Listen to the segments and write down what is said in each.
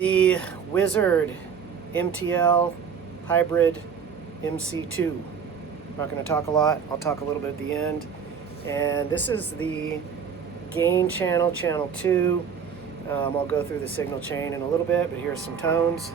The Wizard MTL Hybrid MC2. I'm not going to talk a lot. I'll talk a little bit at the end. And this is the gain channel, channel 2. I'll go through the signal chain in a little bit, but here's some tones.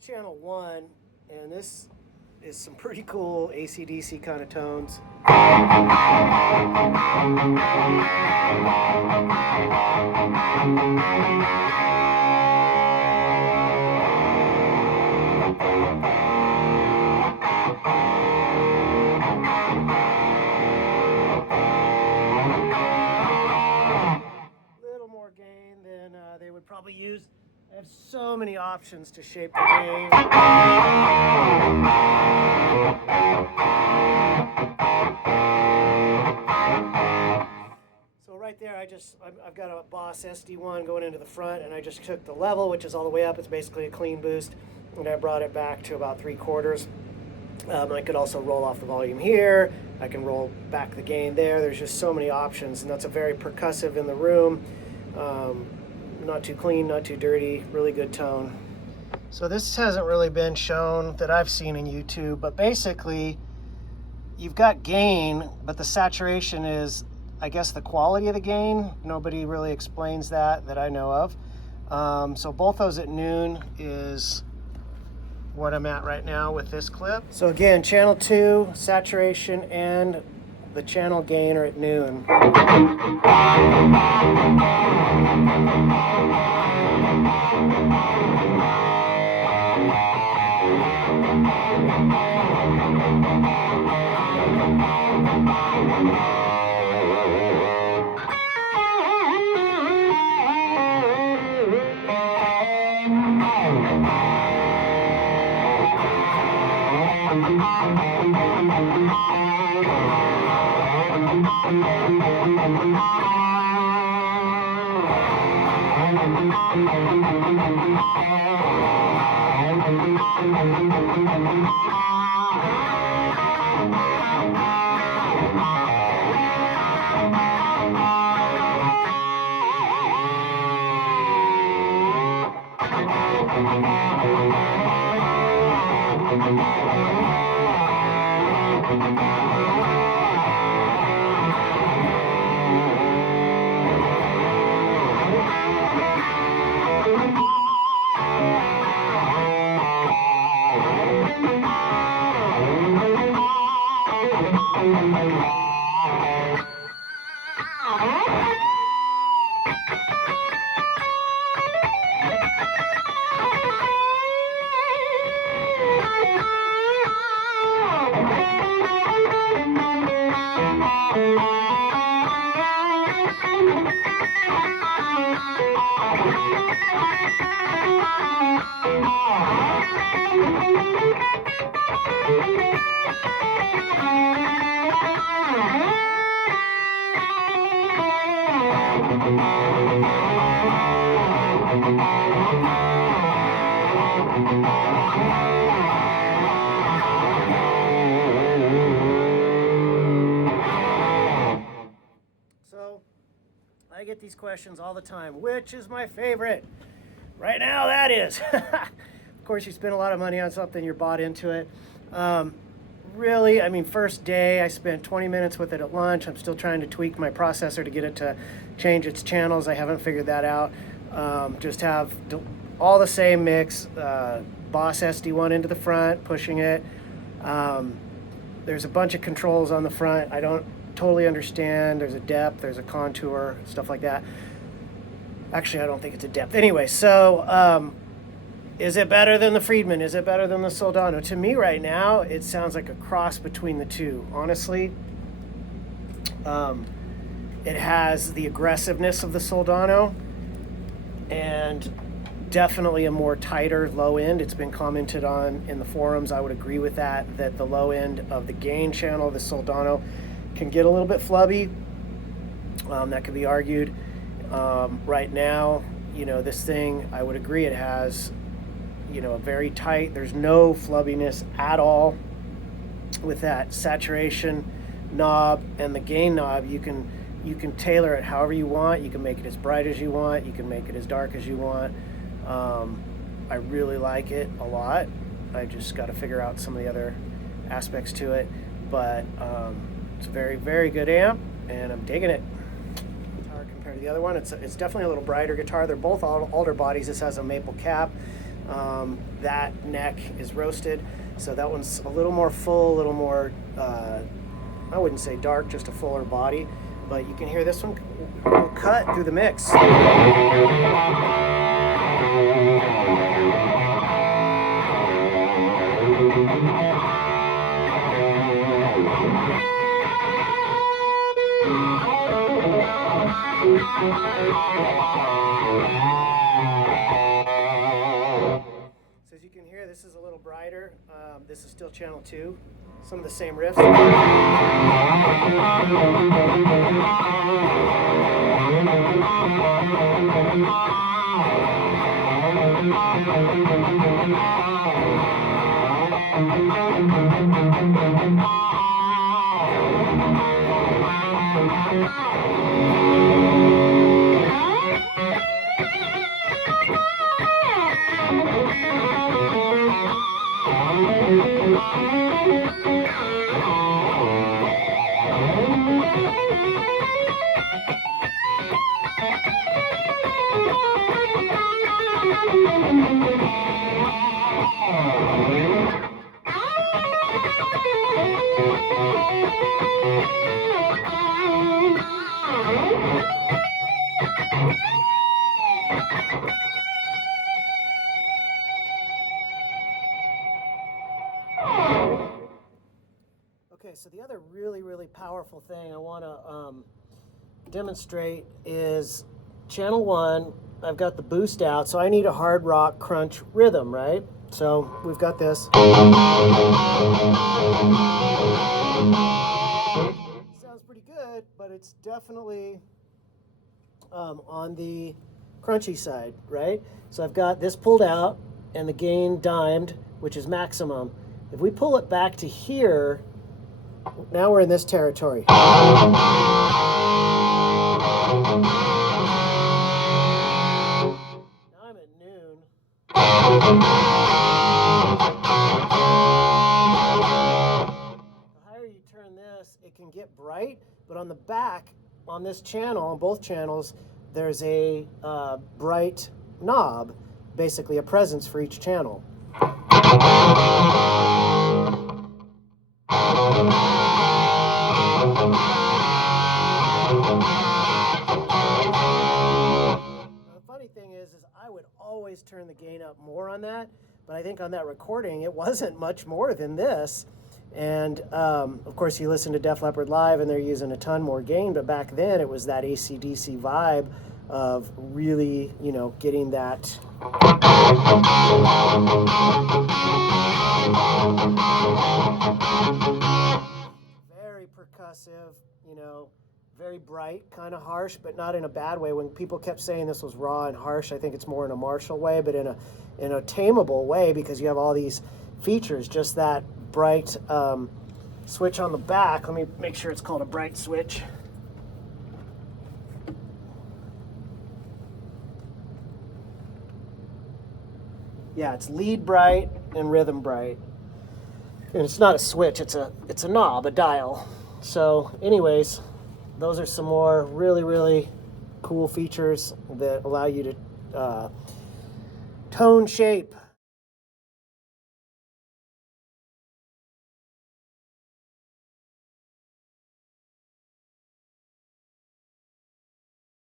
Channel 1, and this is some pretty cool AC/DC kind of tones. Little more gain than they would probably use. I have so many options to shape the gain. So right there, I've got a Boss SD1 going into the front, and I just took the level, which is all the way up. It's basically a clean boost, and I brought it back to about 3/4. I could also roll off the volume here. I can roll back the gain there. There's just so many options, and that's a very percussive in the room. Not too clean, not too dirty, really good tone. So this hasn't really been shown that I've seen in YouTube, but basically you've got gain, but the saturation is, I guess, the quality of the gain. Nobody really explains that I know of. So both those at noon is what I'm at right now with this clip. So again, channel 2, saturation, and the channel gain are at noon. So I get these questions all the time. Which is my favorite? Right now, that is. Of course, you spend a lot of money on something, you're bought into it. Really, I mean, first day, I spent 20 minutes with it at lunch. I'm still trying to tweak my processor to get it to change its channels. I haven't figured that out. Just have all the same mix. Boss SD1 into the front, pushing it. There's a bunch of controls on the front. I don't totally understand. There's a depth, there's a contour, stuff like that. Actually, I don't think it's a depth. Anyway, so is it better than the Friedman? Is it better than the Soldano? To me right now, it sounds like a cross between the two. Honestly, it has the aggressiveness of the Soldano and definitely a more tighter low end. It's been commented on in the forums. I would agree with that the low end of the gain channel, the Soldano, can get a little bit flubby. That could be argued. Right now, this thing, I would agree, it has, a very tight, there's no flubbiness at all with that saturation knob and the gain knob. You can tailor it however you want. You can make it as bright as you want. You can make it as dark as you want. I really like it a lot. I just got to figure out some of the other aspects to it, but it's a very, very good amp, and I'm digging it. Compared to the other one, it's definitely a little brighter guitar. They're both alder bodies. This has a maple cap. That neck is roasted, so that one's a little more full, a little more, I wouldn't say dark, just a fuller body, but you can hear this one will cut through the mix. So as you can hear, this is a little brighter. This is still channel 2. Some of the same riffs. Okay, so the other really, really powerful thing I want to demonstrate is channel 1. I've got the boost out, so I need a hard rock crunch rhythm, right? So we've got this. Sounds pretty good, but it's definitely on the crunchy side, right? So I've got this pulled out and the gain dimed, which is maximum. If we pull it back to here, now we're in this territory. I'm at noon. The higher you turn this, it can get bright, but on the back, on this channel, on both channels, there's a bright knob, basically a presence for each channel. I would always turn the gain up more on that, but I think on that recording it wasn't much more than this. And of course you listen to Def Leppard live and they're using a ton more gain, but back then it was that AC/DC vibe of really, getting that very percussive, very bright, kind of harsh, but not in a bad way. When people kept saying this was raw and harsh, I think it's more in a Marshall way, but in a tameable way, because you have all these features. Just that bright switch on the back. Let me make sure it's called a bright switch. Yeah, it's lead bright and rhythm bright. And it's not a switch, it's a knob, a dial. So anyways, those are some more really, really cool features that allow you to tone shape